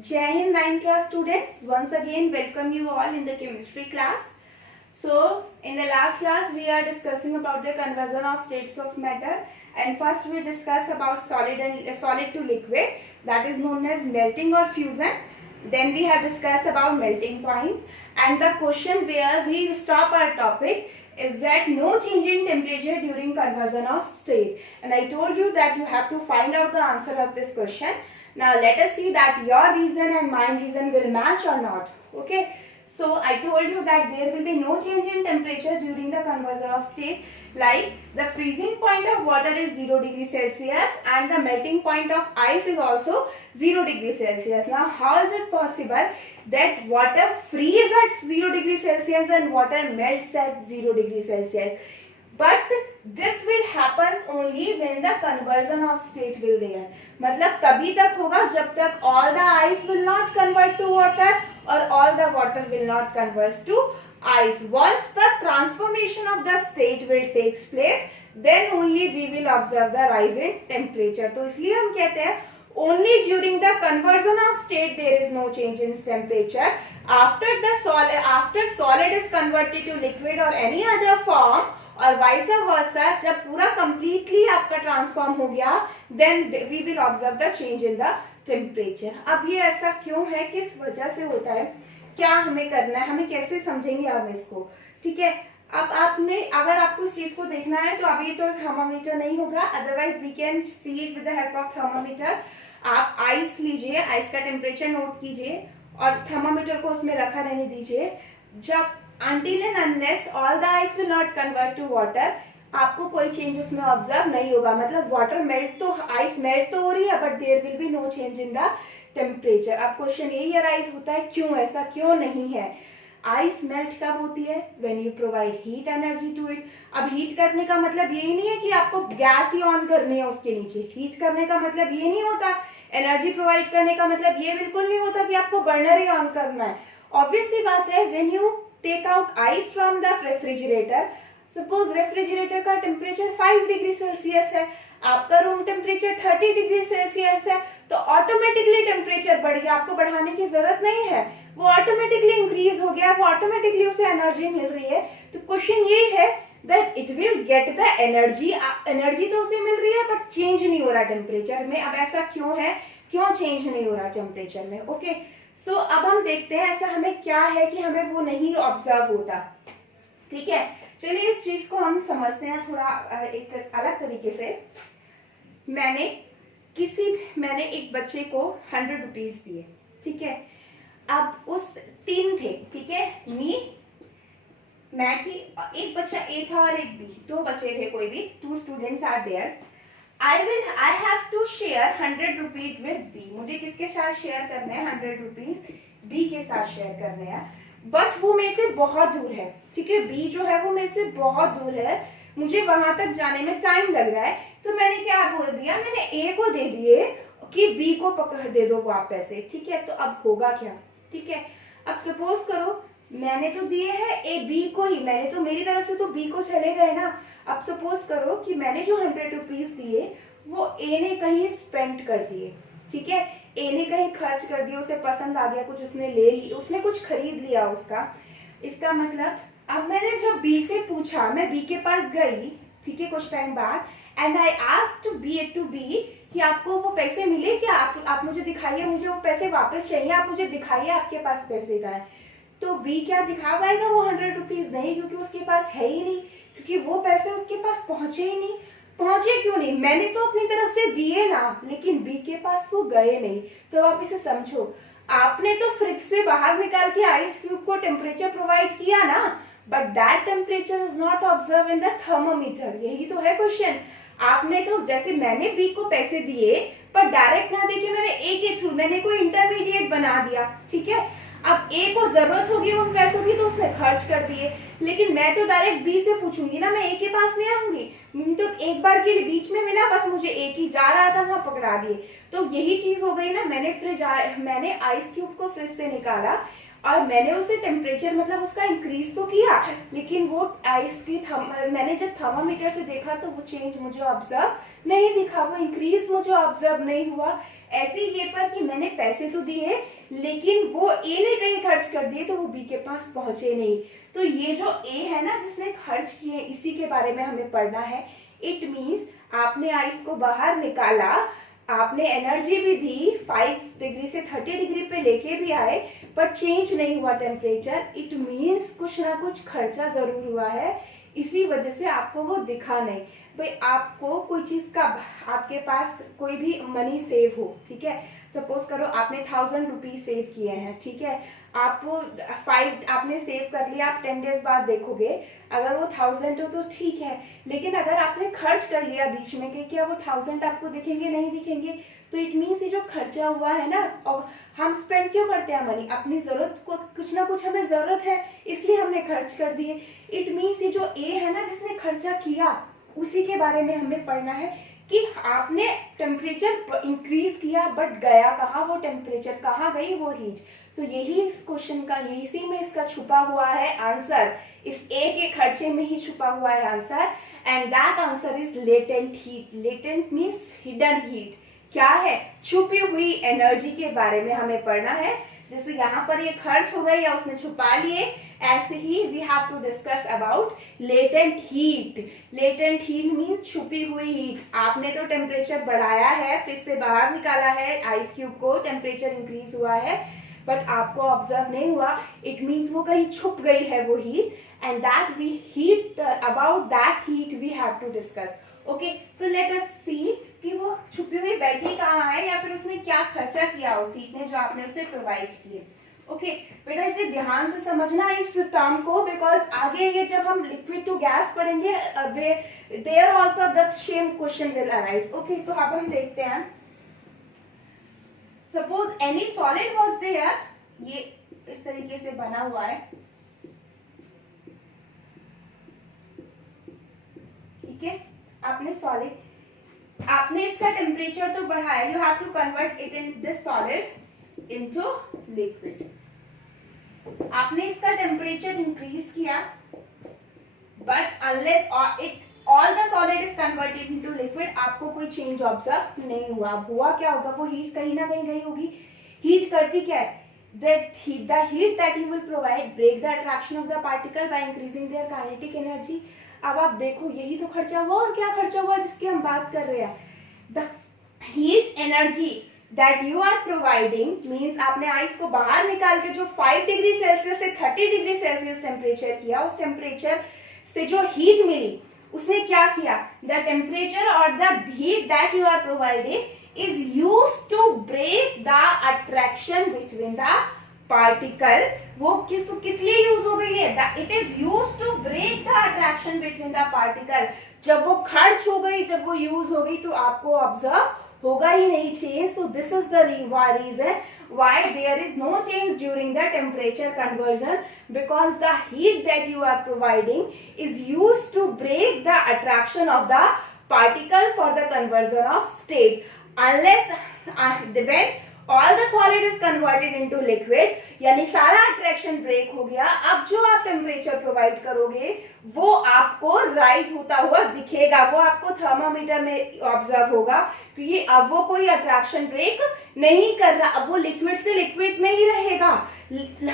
Jai Hind 9th class students, once again welcome you all in the chemistry class. So in the last class we are discussing about the conversion of states of matter, and first we discuss about solid to liquid, that is known as melting or fusion. Then we have discussed about melting point, and the question where we stop our topic is that no change in temperature during conversion of state, and I told you that you have to find out the answer of this question. Now let us see that your reason and my reason will match or not. Okay, so I told you that there will be no change in temperature during the conversion of state, like the freezing point of water is 0 degree Celsius and the melting point of ice is also 0 degree Celsius. Now how is it possible that water freezes at 0 degree Celsius and water melts at 0 degree Celsius? But this will happens only when the conversion of state will there. मतलब तभी तक होगा जब तक all the ice will not convert to water or all the water will not convert to ice. Once the transformation of the state will takes place, then only we will observe the rise in temperature. तो इसलिए हम कहते हैं only during the conversion of state there is no change in temperature. After solid is converted to liquid or any other form, और vice versa जब पूरा completely आपका transform हो गया, then we will observe the change in the temperature. अब ये ऐसा क्यों है, किस वजह से होता है, क्या हमें करना है, हमें कैसे समझेंगे हम इसको. ठीक है, अब आपने अगर आपको इस चीज को देखना है तो अभी तो थर्मामीटर नहीं होगा, otherwise we can see it with the help of thermometer. आप आइस लीजिए, आइस का टेम्परेचर नोट कीजिए और थर्मामीटर को उसमें रखा रहने दीजिए. जब until and unless all the ice will not convert to water, आपको कोई चेंज उसमें ऑब्जर्व नहीं होगा. मतलब वाटर मेल्ट तो, आइस मेल्ट तो हो रही है, but there will be no change in the temperature. अब क्वेश्चन यही अराइज होता है, क्यों ऐसा क्यों नहीं है. आइस मेल्ट कब होती है, when you provide heat energy to it. अब हीट करने का मतलब यही नहीं है कि आपको गैस ही ऑन करनी है उसके नीचे. हीट करने का मतलब ये नहीं होता, एनर्जी प्रोवाइड करने का मतलब ये बिल्कुल नहीं होता कि आपको बर्नर ही ऑन करना है. ऑब्वियस सी बात है, when you take out ice from the refrigerator, suppose refrigerator का टेम्परेचर 5 डिग्री सेल्सियस है, आपका रूम टेम्परेचर 30 डिग्री सेल्सियस है, तो ऑटोमेटिकली टेम्परेचर बढ़ गया, आपको बढ़ाने की जरूरत नहीं है, वो ऑटोमेटिकली इंक्रीज हो गया, वो ऑटोमेटिकली उसे एनर्जी मिल रही है. तो क्वेश्चन यही है that it will get the energy, energy तो उसे मिल रही है बट चेंज नहीं हो रहा टेम्परेचर में. अब ऐसा क्यों है, क्यों चेंज नहीं हो रहा टेम्परेचर में. ओके, सो अब हम देखते हैं ऐसा हमें क्या है कि हमें वो नहीं ऑब्जर्व होता. ठीक है, चलिए इस चीज को हम समझते हैं थोड़ा एक अलग तरीके से. मैंने एक बच्चे को 100 रुपीज दिए. ठीक है, अब उस 3 थे. ठीक है, मैं थी, एक बच्चा ए था और एक बी, 2 बच्चे थे, कोई भी 2 students are there. I have to share 100 rupees with B. मुझे किसके साथ शेयर करने हैं, 100 रुपीज बी के साथ शेयर करने हैं. बट वो मेरे से बहुत दूर है. ठीक है, बी जो है वो मेरे से बहुत दूर है, मुझे वहां तक जाने में टाइम लग रहा है. तो मैंने क्या बोल दिया, मैंने ए को दे दिए कि बी को दे दो वो आप पैसे. ठीक है, तो अब होगा क्या. ठीक है, अब सपोज करो मैंने तो दिए हैं ए बी को ही, मैंने तो मेरी तरफ से तो बी को चले गए ना. अब सपोज करो कि मैंने जो 100 रुपीज दिए वो ए ने कहीं स्पेंड कर दिए. ठीक है, ए ने कहीं खर्च कर दिए, उसे पसंद आ गया कुछ, उसने ले ली, उसने कुछ खरीद लिया उसका. इसका मतलब अब मैंने जब बी से पूछा, मैं बी के पास गई, ठीक है, कुछ टाइम बाद, एंड आई आस्क्ड बी कि आपको वो पैसे मिले क्या, आप मुझे दिखाइए, मुझे वो पैसे वापस चाहिए, आप मुझे दिखाइए आपके पास पैसे का है. तो बी क्या दिखा पाएगा, वो 100 रुपीज नहीं, क्योंकि उसके पास है ही नहीं, क्योंकि वो पैसे उसके पास पहुंचे ही नहीं. पहुंचे क्यों नहीं, मैंने तो अपनी तरफ से दिए ना, लेकिन बी के पास वो गए नहीं. तो आप इसे समझो, आपने तो फ्रिज से बाहर निकाल के आइस क्यूब को टेम्परेचर प्रोवाइड किया ना, but that temperature is not observe in the thermometer. यही तो है क्वेश्चन. आपने तो, जैसे मैंने बी को पैसे दिए पर डायरेक्ट ना देके मैंने ए के थ्रू, मैंने कोई इंटरमीडिएट बना दिया. ठीक है, अब ए को जरूरत होगी उन पैसों की तो उसने खर्च कर दिए, लेकिन मैं तो डायरेक्ट बी से पूछूंगी ना, मैं ए के पास नहीं आऊंगी. तो एक बार के लिए बीच में मिला, बस मुझे ए की जा रहा था, वहां पकड़ा दिए. तो यही चीज हो गई ना, मैंने आइस क्यूब को फ्रिज से निकाला और मैंने उसे टेम्परेचर मतलब उसका इंक्रीज तो किया, लेकिन वो आइस की मैंने जब थर्मामीटर से देखा तो वो चेंज मुझे ऑब्जर्व नहीं दिखा, वो इंक्रीज मुझे ऑब्जर्व नहीं हुआ. ऐसे ये पर कि मैंने पैसे तो दिए लेकिन वो ए ने कहीं खर्च कर दिए तो वो बी के पास पहुंचे नहीं। तो ये जो ए है ना जिसने खर्च किए, इसी के बारे में हमें पढ़ना है। इट मीन्स आपने आइस को बाहर निकाला, आपने एनर्जी भी दी, 5 डिग्री से 30 डिग्री पे लेके भी आए, पर चेंज नहीं हुआ टेम्परेचर। इट मीन्स कुछ ना कुछ खर्चा जरूर हुआ है, इसी वजह से आपको वो दिखा नहीं। भाई आपको कोई चीज का, आपके पास कोई भी मनी सेव हो, ठीक है, सपोज करो आपने 1000 रुपीज सेव किए हैं, ठीक है, आपको 5 आपने सेव कर लिया, आप 10 डेज बाद देखोगे अगर वो 1000 हो तो ठीक है, लेकिन अगर आपने खर्च कर लिया बीच में कि क्या वो 1000 आपको दिखेंगे, नहीं दिखेंगे, तो इट मीन्स ये जो खर्चा हुआ है ना, और हम स्पेंड क्यों करते हैं मनी, अपनी जरूरत को, कुछ ना कुछ हमें जरूरत है इसलिए हमने खर्च कर दिए। इट मीन्स ये जो ए है ना जिसने खर्चा किया, उसी के बारे में हमें पढ़ना है कि आपने टेम्परेचर इंक्रीज किया बट गया कहाँ वो टेम्परेचर, कहाँ गई वो हीट। तो यही इस क्वेश्चन का, इसी में इसका छुपा हुआ है आंसर, इस ए के खर्चे में ही छुपा हुआ है answer, and that answer is latent heat. Latent means hidden heat, क्या है, छुपी हुई एनर्जी के बारे में हमें पढ़ना है। जैसे यहाँ पर ये खर्च हो गई या उसने छुपा लिए, ऐसे ही we have to discuss about latent heat. Latent heat means छुपी हुई हीट। आपने तो टेम्परेचर बढ़ाया है, फ्रिज से बाहर निकाला है आइस क्यूब को, टेम्परेचर इंक्रीज हुआ है, बट आपको ऑब्जर्व नहीं हुआ, इट मीन्स वो कहीं छुप गई है वो heat, and that we heat, about that heat we have to discuss. Okay, so let us see कि वो छुपी हुई बैठी कहाँ है, या फिर उसने क्या खर्चा किया उस हीट ने जो आपने उसे प्रोवाइड किए। ओके बेटा, इसे ध्यान से समझना इस टर्म को, बिकॉज आगे ये जब हम लिक्विड टू गैस पढ़ेंगे, there also the same question will arise. Okay, तो अब हम देखते हैं, suppose any solid was there, ये इस तरीके से बना हुआ है, ठीक है, आपने सॉलिड, आपने इसका टेम्परेचर तो बढ़ाया, you have to convert it in this solid into liquid. आपने इसका टेम्परेचर इंक्रीज किया, but unless all the solid is converted into liquid, आपको कोई चेंज ऑब्जर्व नहीं हुआ। हुआ क्या होगा, वो हीट कहीं ना कहीं गई होगी। हीट करती क्या है, the heat that you will provide break the attraction of the particle by increasing their kinetic energy। अब आप देखो, यही तो खर्चा हुआ, और क्या खर्चा हुआ जिसकी हम बात कर रहे हैं। The heat energy that you are providing means आपने आइस को बाहर निकाल के जो 5 डिग्री सेल्सियस से 30 डिग्री सेल्सियस टेम्परेचर किया, उस टेम्परेचर से जो हीट मिली उसने क्या किया, द टेम्परेचर और the heat that you are providing is used to break the attraction between the particle. वो किस लिए यूज हो गई है, it is use to break the attraction between the particle. जब वो खर्च हो गई, जब वो यूज हो गई, तो आपको ऑब्जर्व होगा ही नहीं change. So this is the reason why there is no change during the temperature conversion, because the heat that you are providing is used to break the attraction of the particle for the conversion of state, unless when all the solid is converted into liquid, यानी सारा attraction break हो गया। अब जो आप temperature provide करोगे वो आपको राइज होता हुआ दिखेगा, वो आपको थर्मामीटर में ऑब्जर्व होगा, क्योंकि अब वो कोई अट्रैक्शन ब्रेक नहीं कर रहा, अब वो लिक्विड से लिक्विड में ही रहेगा।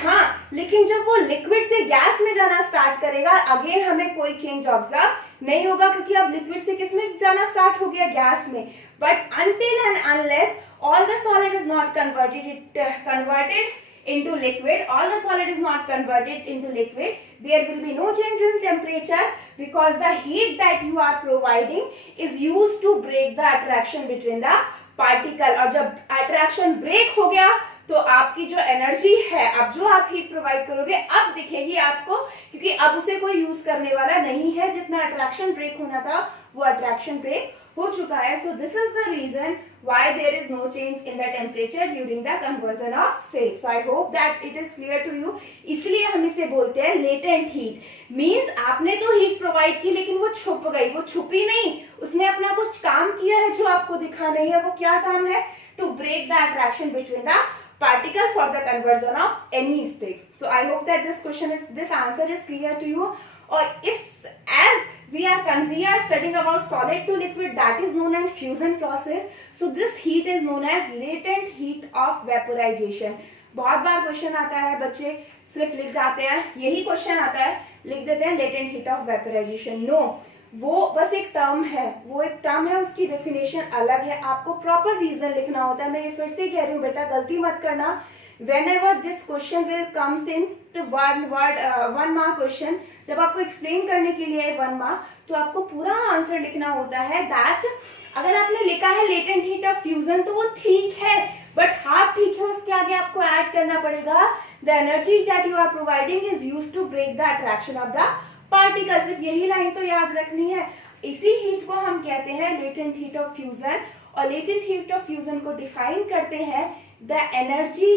हाँ, लेकिन जब वो लिक्विड से गैस में जाना स्टार्ट करेगा, अगेन हमें कोई चेंज ऑब्जर्व नहीं होगा, क्योंकि अब लिक्विड से किस में जाना स्टार्ट हो गया, गैस में। But until and unless all the solid is not converted into liquid, all the solid is not converted into liquid, there will be no change in temperature, because the heat that you are providing is used to break the attraction between the particle। और जब attraction break हो गया तो आपकी जो energy है, अब जो आप हीट प्रोवाइड करोगे अब दिखेगी आपको, क्योंकि अब उसे कोई यूज करने वाला नहीं है। जितना अट्रैक्शन ब्रेक होना था वो अट्रैक्शन ब्रेक हो चुका है। So this is the reason why there is no change in the temperature during the conversion of state. So I hope that it is clear to you. इसलिए हम इसे बोलते हैं लेटेंट हीट। मीन्स आपने तो हीट प्रोवाइड की लेकिन वो छुप गई, वो छुपी नहीं, उसने अपना कुछ काम किया है जो आपको दिखा नहीं है। वो क्या काम है, to break the attraction between the particle for the conversion of any state. So I hope that this answer is clear to you. और इस as we are studying about solid to liquid, that is known as fusion process. So this heat is known as latent heat of vaporization. बहुत बार question आता है, बच्चे सिर्फ लिख जाते हैं, यही क्वेश्चन आता है, लिख देते हैं latent heat of vaporization. No, वो बस एक टर्म है, वो एक टर्म है, उसकी डेफिनेशन अलग है. आपको प्रॉपर रीजन लिखना होता है. मैं ये फिर से कह रही हूँ बेटा, गलती मत करना. whenever this question will comes in to one mark question, जब आपको एक्सप्लेन करने के लिए 1 मार्क, तो आपको पूरा आंसर लिखना होता है. दैट अगर आपने लिखा है लेटेंट हीट ऑफ फ्यूजन तो वो ठीक है, बट हाफ ठीक है, उसके आगे आपको ऐड करना पड़ेगा the energy that you are providing is used to break the attraction of the particle. सिर्फ यही लाइन तो याद रखनी है. इसी हीट को हम कहते हैं लेटेंट हीट ऑफ फ्यूजन. और लेटेंट हीट ऑफ फ्यूजन को डिफाइन करते हैं the energy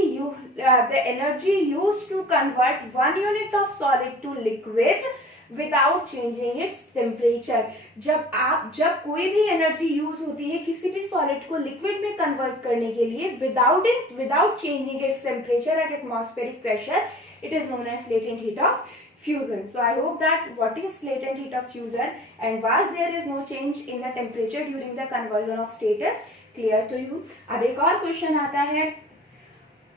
used to convert 1 unit of solid to liquid without changing its temperature. जब कोई भी एनर्जी यूज होती है किसी भी सॉलिड को लिक्विड में कन्वर्ट करने के लिए without changing its temperature at atmospheric pressure, it is known as latent heat of fusion. So I hope that what is latent heat of fusion and why there is no change in the temperature during the conversion of state is clear to you. अब एक और question आता है.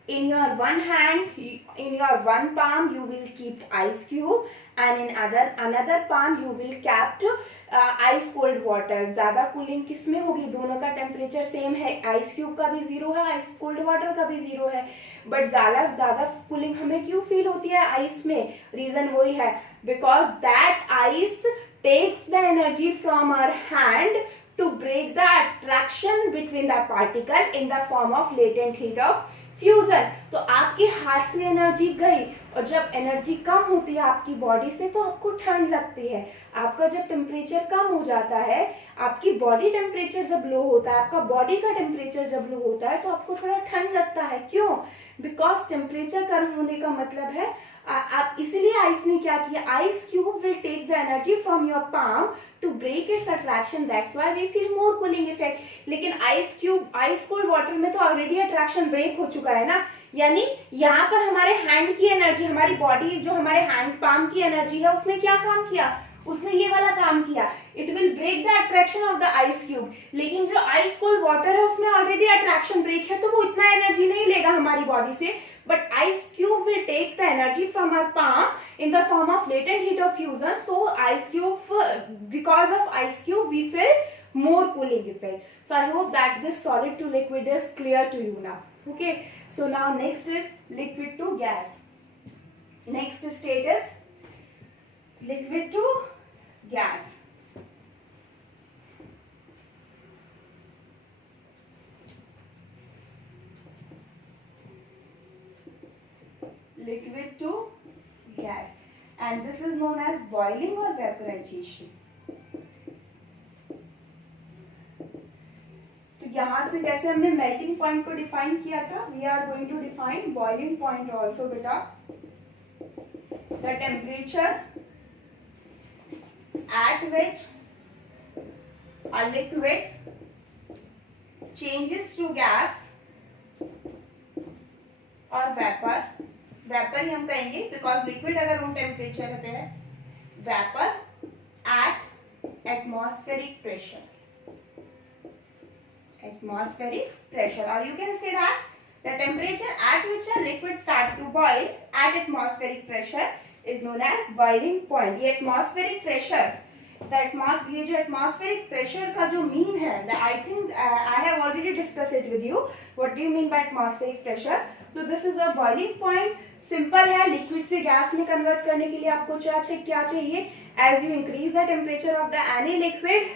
In your one hand, in your one palm you will keep ice cube and in another palm you will kept ice cold water. ज्यादा cooling किस में होगी? दोनों का टेम्परेचर सेम है, आइस क्यूब का भी 0 है, आइस कोल्ड वाटर का भी 0 है, बट ज्यादा कूलिंग हमें क्यों फील होती है आइस में? रीजन वही है, because that ice takes the energy from our hand to break the attraction between the particle in the form of latent heat of fusion. तो आपके हाथ से एनर्जी गई, और जब एनर्जी कम होती है आपकी बॉडी से तो आपको ठंड लगती है. आपका जब टेम्परेचर कम हो जाता है, आपकी बॉडी टेम्परेचर जब लो होता है, आपका बॉडी का टेम्परेचर जब लो होता है, तो आपको थोड़ा ठंड लगता है. क्यों? बिकॉज टेम्परेचर कम होने का मतलब है आप, इसलिए आइस ने क्या किया, ice cube will take the energy from your palm to break its attraction, that's why we feel more cooling effect. लेकिन ice cube, ice cold water में तो ऑलरेडी अट्रैक्शन ब्रेक हो चुका है ना. यानी यहाँ पर हमारे हैंड की एनर्जी, हमारी बॉडी जो हमारे हैंड पाम की एनर्जी है, उसने क्या काम किया? उसने ये वाला काम किया, it will break the attraction of the ice cube. लेकिन जो आइस कोल्ड वाटर है उसमें ऑलरेडी अट्रैक्शन ब्रेक है, तो वो इतना एनर्जी नहीं लेगा हमारी बॉडी से. But ice cube will take the energy from our palm in the form of latent heat of fusion. So ice cube, because of ice cube, we feel more cooling effect. So I hope that this solid to liquid is clear to you now. Okay. So now next is liquid to gas. Next state is liquid to gas. Liquid to gas, and this is known as boiling or vaporization. तो यहाँ से जैसे हमने melting point को define किया था, we are going to define boiling point also. बेटा, the temperature at which a liquid changes to gas और वेपर ही हम कहेंगे, बिकॉज लिक्विड अगर रूम टेम्परेचर पे है, वेपर एट एटमॉस्फेरिक प्रेशर, और you can say that the temperature at which a liquid start to boil at atmospheric pressure is known as boiling point. ये atmospheric pressure, ये जो atmospheric pressure का जो mean है, I think I have already discuss it with you. What do you mean by atmospheric pressure? तो this is a boiling point. Simple है, liquid से gas में कन्वर्ट करने के लिए आपको क्या चाहिए? As you increase the temperature of the any liquid,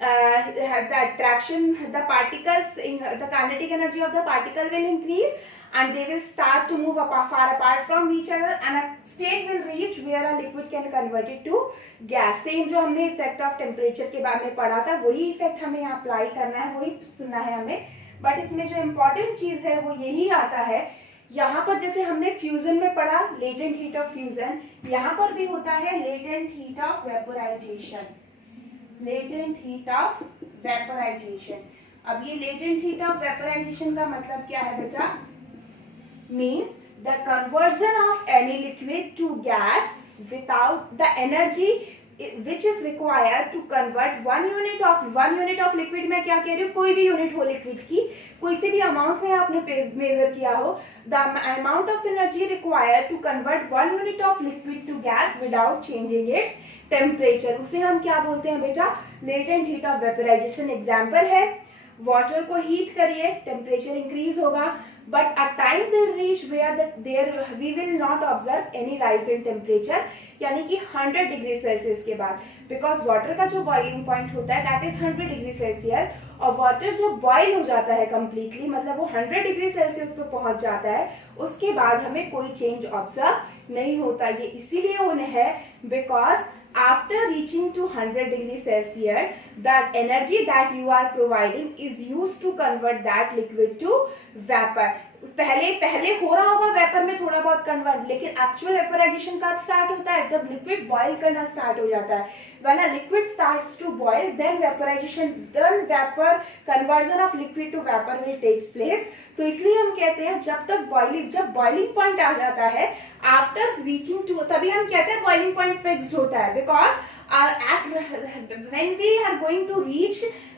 the attraction, the particles, the kinetic energy of the particle will increase and they will start to move far apart from each other and a state will reach where a liquid can convert it to gas. Same जो हमने effect of temperature के बारे में पढ़ा था, वही effect हमें यहाँ अप्लाई करना है, वही सुनना है हमें. बट इसमें जो इम्पोर्टेंट चीज है वो यही आता है, यहाँ पर जैसे हमने फ्यूजन में पढ़ा लेटेंट हीट ऑफ फ्यूजन, यहाँ पर भी होता है latent heat of vaporisation. Latent heat of vaporisation. अब ये लेटेंट हीट ऑफ वेपोराइजेशन का मतलब क्या है बेटा? Means the conversion of any liquid to gas without the energy which is required to convert 1 unit of liquid में क्या कह रही हूँ, कोई भी यूनिट हो लिक्विड की, कोई से भी अमाउंट में आपने मेजर किया हो, the amount of energy required to convert 1 unit of liquid to gas without changing its temperature, उसे हम क्या बोलते हैं बेटा, latent heat of vaporization. Example है, वाटर को हीट करिए, टेम्परेचर इंक्रीज होगा, but a time will reach where we will not observe any rise in temperature, यानी कि 100 डिग्री सेल्सियस के बाद, बिकॉज वाटर का जो बॉइलिंग पॉइंट होता है दैट इज 100 डिग्री सेल्सियस, और वाटर जब बॉइल हो जाता है कंप्लीटली, मतलब वो 100 डिग्री सेल्सियस पे पहुंच जाता है, उसके बाद हमें कोई चेंज ऑब्जर्व नहीं होता. ये इसीलिए उन्हें है because after reaching to 100 degree Celsius, the energy that you are providing is used to convert that liquid to vapor. पहले हो रहा होगा वेपर में थोड़ा बहुत कन्वर्ट, लेकिन एक्चुअल वेपराइजेशन कब स्टार्ट होता है, जब लिक्विड बॉईल करना स्टार्ट हो जाता है. When a liquid starts to boil, then vaporization, then vapour conversion of liquid to vapour will takes place. तो इसलिए हम कहते हैं जब बॉइलिंग पॉइंट आ जाता है, आफ्टर रीचिंग टू, तभी हम कहते हैं बॉइलिंग पॉइंट फिक्स्ड होता है, because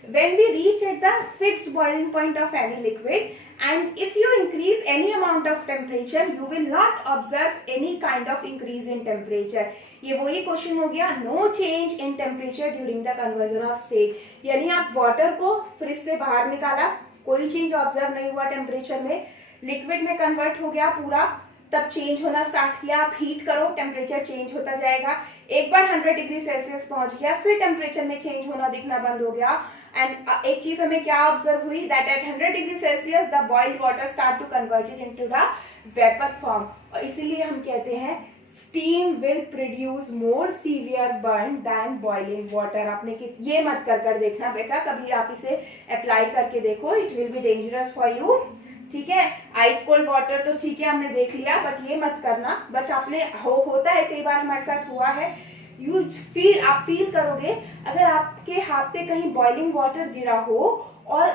when we reach at the fixed boiling point of any liquid, and if you increase any amount of temperature, you will not observe any kind of increase in temperature. ये वही question हो गया, no change in temperature during the conversion of state. यानी आप water को fridge से बाहर निकाला, कोई चेंज ऑब्जर्व नहीं हुआ टेम्परेचर में, लिक्विड में कन्वर्ट हो गया पूरा, तब चेंज होना स्टार्ट किया, आप हीट करो, टेम्परेचर चेंज होता जाएगा, एक बार 100 डिग्री सेल्सियस पहुंच गया, फिर टेम्परेचर में चेंज होना दिखना बंद हो गया. एंड एक चीज हमें क्या ऑब्जर्व हुई, that at 100 degree Celsius the boiled water start to converted into the vapour form. और इसीलिए हम कहते हैं steam will produce more severe burn than boiling water. आपने ये मत कर देखना बेटा, कभी आप इसे अप्लाई करके देखो, it will be dangerous for you. ठीक है, आइस कोल्ड वाटर तो ठीक है हमने देख लिया, बट ये मत करना. बट आपने होता है, कई बार हमारे साथ हुआ है, आप फील करोगे अगर आपके हाथ पे कहीं बॉइलिंग वाटर गिरा हो और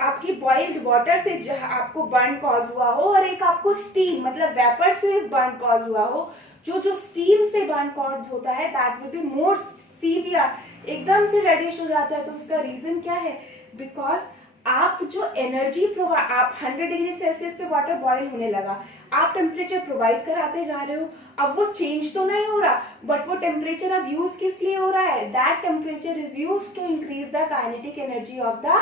आपकी बॉइल्ड वाटर से आपको बर्न कॉज हुआ हो, और एक आपको स्टीम मतलब वेपर से बर्न कॉज हुआ हो. जो स्टीम से बर्न कॉज होता है that will be more severe, एकदम से रेडिश हो जाता है. तो उसका रीजन क्या है, बिकॉज आप जो एनर्जी प्रोवाइड, आप 100 डिग्री सेल्सियस पे वाटर बॉईल होने लगा, आप टेम्परेचर प्रोवाइड कराते जा रहे हो, अब वो चेंज तो नहीं हो रहा, बट वो टेम्परेचर अब यूज किस लिए हो रहा है, that temperature is used to increase the kinetic energy of the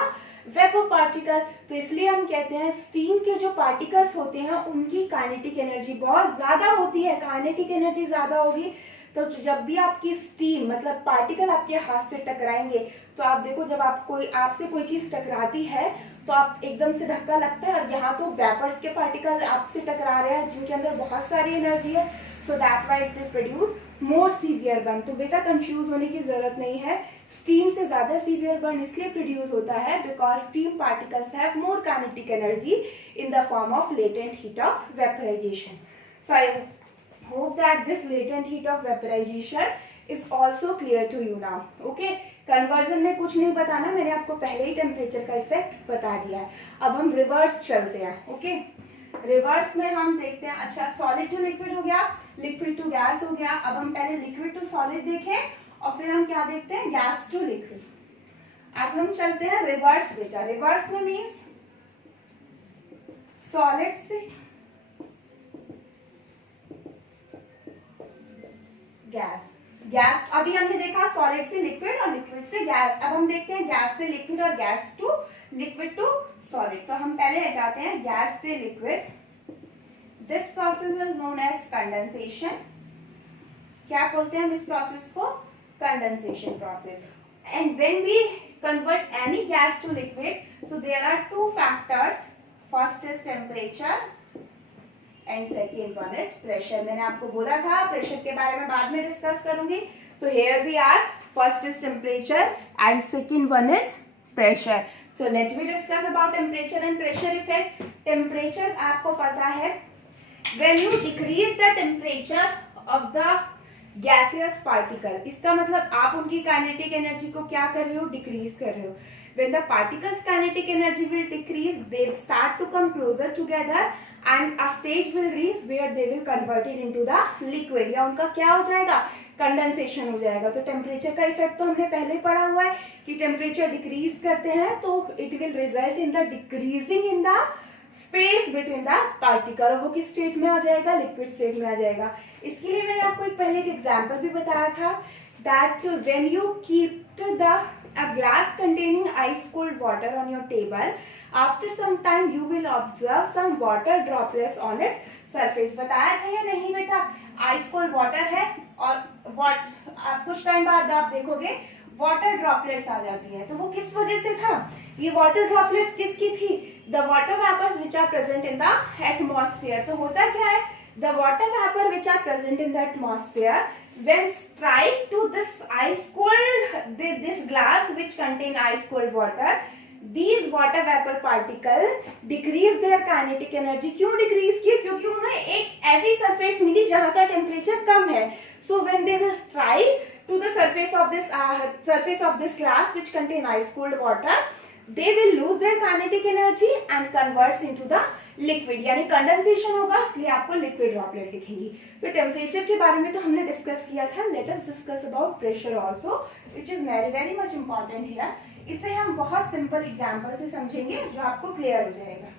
vapour particle. तो इसलिए हम कहते हैं स्टीम के जो पार्टिकल्स होते हैं उनकी काइनेटिक एनर्जी बहुत ज्यादा होती है. काइनेटिक एनर्जी ज्यादा होगी तो जब भी आपकी स्टीम मतलब पार्टिकल आपके हाथ से टकराएंगे, तो आप देखो जब आपसे कोई चीज टकराती है तो आप एकदम से धक्का लगता है, और यहाँ तो वेपर्स के पार्टिकल आपसे टकरा रहे हैं जिनके अंदर बहुत सारी एनर्जी है, so that why it will produce more severe burn. तो बेटा कंफ्यूज होने की जरूरत नहीं है, स्टीम से ज्यादा सीवियर बर्न इसलिए प्रोड्यूस होता है because steam particles have more kinetic energy in the form of latent heat of vaporisation. So I hope that this latent heat of vaporization is also clear to you now. Okay, conversion में कुछ नहीं बताना, मैंने आपको पहले ही temperature का effect बता दिया है. अब हम रिवर्स चलते हैं. ओके, रिवर्स में हम देखते हैं, अच्छा सॉलिड टू लिक्विड हो गया, लिक्विड टू गैस हो गया. अब हम पहले लिक्विड टू सॉलिड देखें और फिर हम क्या देखते हैं, गैस टू लिक्विड. अब हम चलते हैं रिवर्स बेटा. रिवर्स में मीन्स सॉलिड से गैस अभी हमने देखा सॉलिड से लिक्विड और लिक्विड से गैस. अब हम देखते हैं गैस से लिक्विड और gas to liquid to solid. तो हम पहले जाते हैं गैस से liquid. This process is known as condensation. क्या बोलते हैं इस प्रोसेस को, condensation process. And when we convert any gas to liquid, so there are two factors. First is temperature and second one is pressure. मैंने आपको बोला था pressure के बारे में बाद में डिस्कस करूंगी. So here we are, first is temperature and second one is pressure. So let me discuss about temperature and pressure effect. Temperature आपको पता है, when you decrease the temperature of the gaseous particle, इसका मतलब आप उनकी kinetic energy को क्या कर रहे हो, डिक्रीज कर रहे हो. When the particles kinetic energy will decrease, they start to come closer together and a stage will reach where they will convert it into the liquid. या उनका क्या हो जाएगा, कंडेंसेशन हो जाएगा। तो टेम्परेचर का इफेक्ट तो हमने पहले पढ़ा हुआ है कि टेम्परेचर डिक्रीज करते हैं तो it will result in the decreasing in the space between the particle, और वो किस स्टेट में आ जाएगा, लिक्विड स्टेट में आ जाएगा। इसके लिए मैंने आपको एक पहले एक एग्जांपल भी बताया था that when you keep a glass containing ice cold water on your table, after some time you will observe some water droplets on its surface। बताया था या नहीं बेटा, ice cold water है और कुछ टाइम बाद आप देखोगे वाटर ड्रॉपलेट्स आ जाती है। तो वो किस वजह से था, ये वाटर ड्रॉपलेट्स किसकी थी, the water vapours which are present in the atmosphere. तो होता क्या है, the water vapor which are present in the atmosphere when strike to this ice cold this glass which contain ice cold water, these water vapor particle decrease their kinetic energy। क्यों decrease किए, क्योंकि उन्हें एक ऐसी surface मिली जहां का temperature कम है। so when they will strike to the surface of this glass which contain ice cold water, they will lose their kinetic energy and converts into the liquid, यानी कंडेंसेशन होगा, इसलिए आपको लिक्विड ड्रॉपलेट लिखेंगी। तो temperature के बारे में तो हमने डिस्कस किया था। Let us discuss about pressure also which is very much important here. इसे हम बहुत सिंपल एग्जांपल से समझेंगे जो आपको क्लियर हो जाएगा।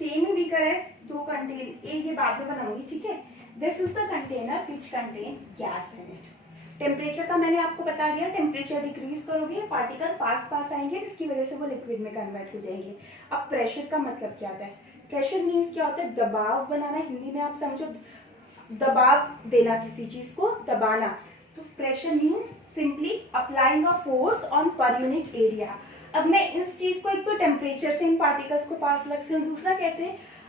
सेम ही बीकर है, दो कंटेन, एक ये बाद में बनाऊंगी, ठीक है। This is the container which contain gas in it. Temperature का मैंने आपको बता दिया, टेम्परेचर डिक्रीज करोगे पार्टिकल पास आएंगे जिसकी वजह से वो लिक्विड में कन्वर्ट हो जाएंगे। अब प्रेशर का मतलब क्या होता है, प्रेशर मीन्स क्या होता है, दबाव बनाना, हिंदी में आप समझो दबाव देना, किसी चीज को दबाना। तो pressure means simply applying a force on per unit area. अब मैं इस चीज को एक तो टेम्परेचर से इन पार्टिकल्स को पास रख सकूं, दूसरा कैसे,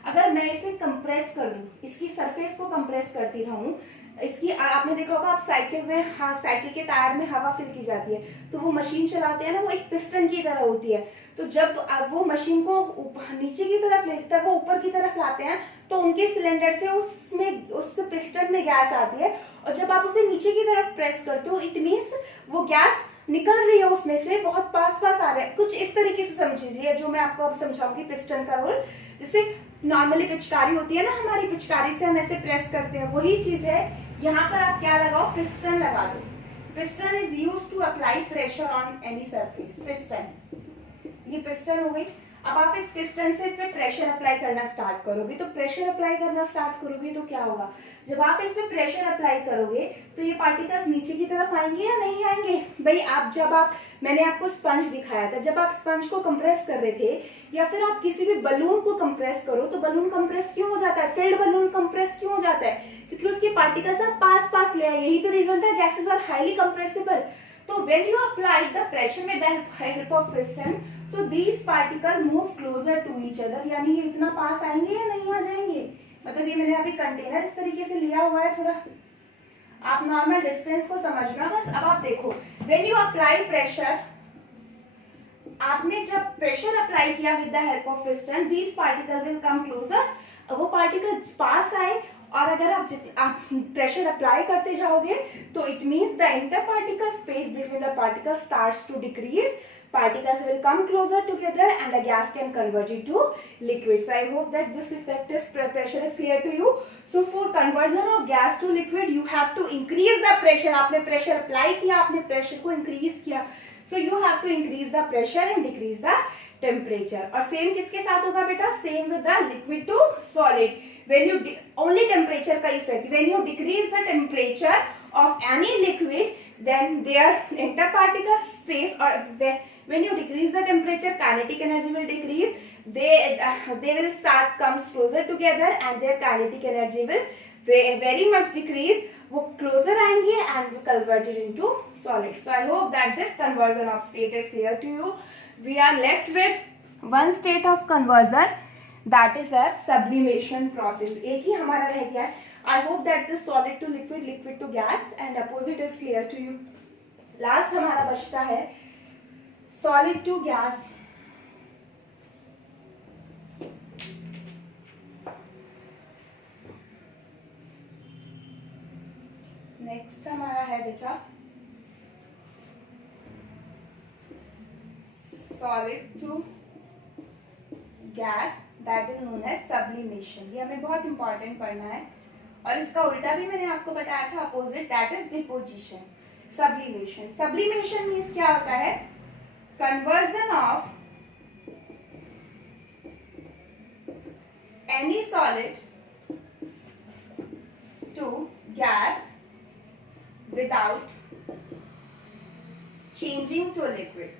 अगर मैं इसे कंप्रेस कर दूं, इसकी सरफेस को कंप्रेस करती रहूं, इसकी आपने देखा होगा आप साइकिल में, हाँ साइकिल के टायर में हवा फिल की जाती है तो वो मशीन चलाते हैं ना, वो एक पिस्टन की तरह होती है। तो जब वो मशीन को नीचे की तरफ लेते हैं, वो ऊपर की तरफ लाते हैं तो उनके सिलेंडर से उस पिस्टन में गैस आती है, और जब आप उसे नीचे की तरफ प्रेस करते हो इट मीन्स वो गैस निकल रही है उसमें से, बहुत पास आ रहा है। कुछ इस तरीके से समझिए जो मैं आपको अब समझाऊंगी पिस्टन का रोल। जैसे नॉर्मली पिचकारी होती है ना, हमारी पिचकारी से हम ऐसे प्रेस करते हैं, वही चीज है। यहाँ पर आप क्या लगाओ, पिस्टन लगा दो। Piston is used to apply pressure on any surface. Piston, ये पिस्टन हो गई। अब आप इस पिस्टन से इस पे प्रेशर अप्लाई करना स्टार्ट करोगे, तो प्रेशर अप्लाई करना स्टार्ट करोगे तो क्या होगा, जब आप इस पे प्रेशर अप्लाई करोगे तो ये पार्टिकल्स नीचे की तरफ आएंगे या नहीं आएंगे भाई। मैंने आपको स्पंज दिखाया था, जब आप स्पंज को कंप्रेस कर रहे थे या फिर आप किसी भी बलून को कंप्रेस करो तो बलून कंप्रेस क्यों हो जाता है, फिल्ड बलून कंप्रेस क्यों हो जाता है, क्योंकि उसके पार्टिकल्स आप पास ले आए। यही तो रीजन था, गैसेस आर हाईली कंप्रेसिबल। तो when you apply the pressure with the help of piston, so these particles move closer to each other, यानी ये इतना पास आएंगे या नहीं आ जाएंगे। मतलब ये मैंने अभी कंटेनर इस तरीके से लिया हुआ है, थोड़ा आप नॉर्मल डिस्टेंस को समझना बस। अब आप देखो when you apply pressure, आपने जब प्रेशर अप्लाई किया with the help of piston, these particles will come closer, वो पार्टिकल पास आए। और अगर आप प्रेशर अप्लाई करते जाओगे तो it means the inter particle space between the particles starts to decrease, particles will come closer together and the gas can convert it to liquid. So I hope that this effect is pressure is clear to you. So for conversion of gas to liquid you have to increase the pressure. आपने pressure apply किया, आपने pressure को increase किया, so you have to increase the pressure and decrease the temperature. और same किसके साथ होगा बेटा, same with the liquid to solid. When you only temperature का effect, when you decrease the temperature of any liquid, then their interparticle space, or when you decrease the temperature, kinetic energy will decrease. They will start comes closer together and their kinetic energy will very much decrease. वो closer आएंगे and converted into solid. So I hope that this conversion of state is clear to you. We are left with one state of conversion, that is a sublimation process. एक ही हमारा रह गया है. I hope that this solid to liquid, liquid to gas and opposite is clear to you. Last हमारा बचता है solid to gas. बेटा, solid to gas, that is known as sublimation. ये हमें बहुत इंपॉर्टेंट पढ़ना है। और इसका उल्टा भी मैंने आपको बताया था, opposite, that is deposition. Sublimation, sublimation means क्या होता है? Conversion of any solid to gas without changing to liquid.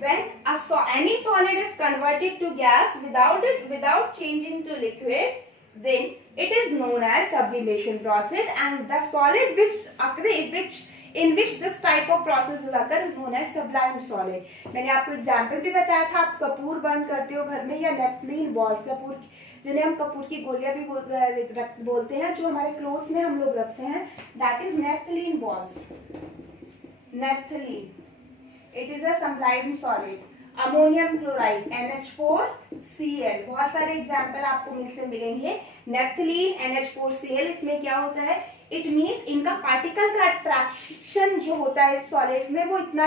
When any solid is converted to gas without changing to liquid, then it is known as sublimation process, and the solid in which this type of process will occur is known as sublime solid. मैंने आपको example भी बताया था, आप Kapoor burn करते हो घर में, या नेफ्थलीन बॉल्स, कपूर जिन्हें हम कपूर की गोलियां भी बोलते हैं, जो हमारे क्लोथ्स में हम लोग रखते हैं, that is naphthalene balls. Naphthalene, it is a sublime solid. Ammonium chloride NH4Cl, बहुत सारे एग्जाम्पल आपको मिलेंगे। नेफ्थलीन NH4Cl, इसमें क्या होता है? इट मीन्स इनका पार्टिकल का अट्रैक्शन जो होता है सॉलिड में वो इतना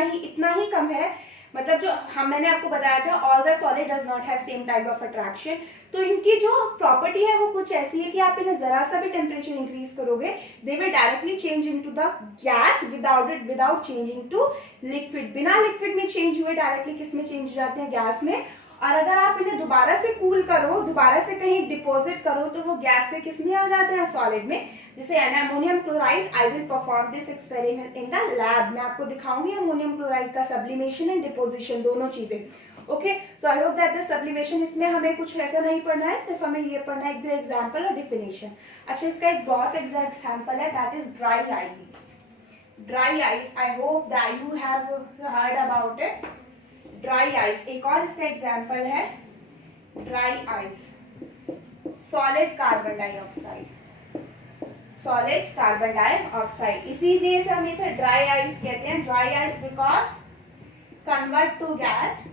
ही कम है। मतलब जो मैंने आपको बताया था, all the solid does not have same type of attraction. तो इनकी जो प्रॉपर्टी है वो कुछ ऐसी है कि आप इन्हें जरा सा भी टेम्परेचर इंक्रीज करोगे, they will directly change into the gas without changing to liquid. बिना लिक्विड में चेंज हुए डायरेक्टली किस में चेंज हो जाते हैं? गैस में। और अगर आप इन्हें दोबारा से कूल करो, दोबारा से कहीं डिपॉजिट करो, तो वो गैस से किस में आ जाते हैं? सॉलिड में। जैसे ammonium chloride, I will perform this experiment in the lab. मैं आपको दिखाऊंगी अमोनियम क्लोराइड का सब्लिमेशन एंड डिपोजिशन, दोनों चीजें। Okay, so I hope that the sublimation, इसमें हमें कुछ ऐसा नहीं पढ़ना है, सिर्फ हमें ये पढ़ना है, एक दो एग्जाम्पल और डिफिनेशन। अच्छा, इसका एक बहुत एग्जाम्पल है, that is dry ice. Dry ice, I hope that you have heard about it. Dry ice, एक और इसका एग्जाम्पल है dry ice. Solid carbon dioxide, solid carbon dioxide, इसीलिए से हम इसे ड्राई आइस कहते हैं। Dry ice because convert to gas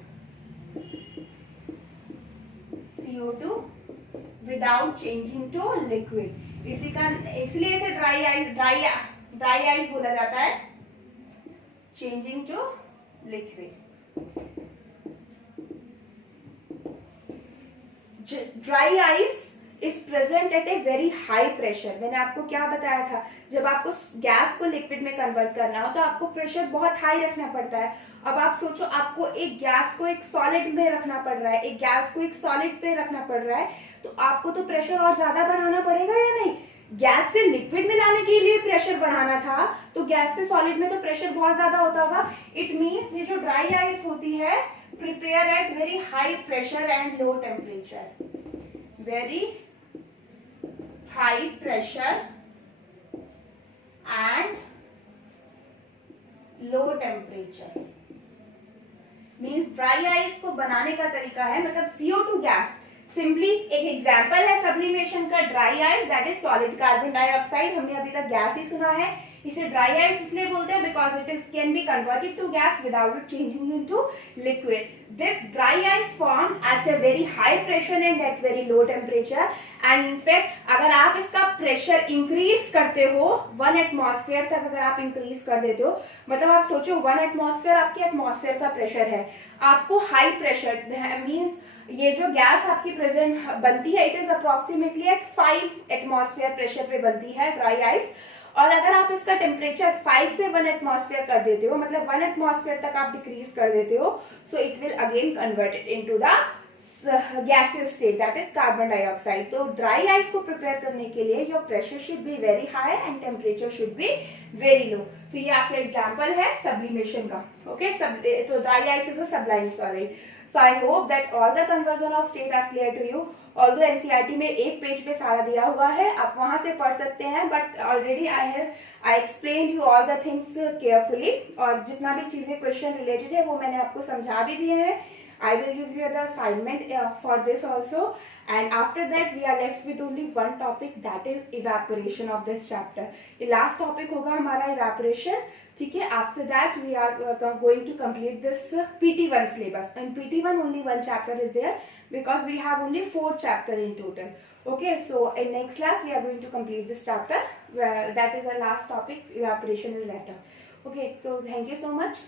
CO2 without changing to liquid. इसलिए इसे ड्राई आइस बोला जाता है, changing to liquid. Dry ice is present at a very high pressure. मैंने आपको क्या बताया था, जब आपको गैस को लिक्विड में कन्वर्ट करना हो तो आपको प्रेशर बहुत हाई रखना पड़ता है। अब आप सोचो, आपको एक गैस को एक सॉलिड में रखना पड़ रहा है, एक गैस को एक सॉलिड पे रखना पड़ रहा है, तो आपको तो प्रेशर और ज्यादा बढ़ाना पड़ेगा या नहीं? गैस से लिक्विड में लाने के लिए प्रेशर बढ़ाना था, तो गैस से सॉलिड में तो प्रेशर बहुत ज्यादा होता था। इट मीन्स ये जो ड्राई आइस होती है, prepare at very high pressure and low temperature. Very high pressure and low temperature means dry ice को बनाने का तरीका है, मतलब CO2 गैस। सिंपली एक एग्जांपल है सब्लिमेशन का, dry ice, that is solid carbon dioxide. हमने अभी तक गैस ही सुना है, इसे ड्राई आइस इसलिए बोलते हैं because it is can be converted to gas without changing into liquid. This dry ice form at a very high pressure and at very low temperature, and in fact अगर आप इसका pressure increase करते हो 1 atmosphere तक, अगर आप increase कर देते हो, मतलब आप सोचो 1 एटमॉस्फेयर आपके एटमॉस्फेयर का प्रेशर है, आपको हाई प्रेशर मीन्स ये जो गैस आपकी प्रेजेंट बनती है, it is approximately at 5 atmosphere pressure पे बनती है ड्राई आइस। और अगर आप इसका टेम्परेचर 5 से 1 एटमॉस्फेयर कर देते हो, मतलब 1 एटमॉस्फेयर तक आप डिक्रीज कर देते हो, so it will again converted into the gaseous state, that is carbon dioxide. तो ड्राई आइस को प्रिपेयर करने के लिए your pressure should be very high and temperature should be very low. तो ये आपका एग्जाम्पल है सब्लिमेशन का। ओके, तो dry ice is a sublime solid. So I hope that all the conversion of state are clear to you. Although NCERT में एक page पे सारा दिया हुआ है, आप वहां से पढ़ सकते हैं, but already I explained you all the things carefully, और जितना भी चीजें क्वेश्चन रिलेटेड है वो मैंने आपको समझा भी दिए हैं। I will give you the assignment for this also, and after that we are left with only one topic, that is evaporation of this chapter. ये last topic होगा हमारा evaporation, ठीक है। After that we are going to complete this PT1 syllabus. In PT1 only one chapter is there because we have only 4 chapters in total. Okay, so in next class we are going to complete this chapter, where that is our last topic, evaporation is later. Okay, so thank you so much.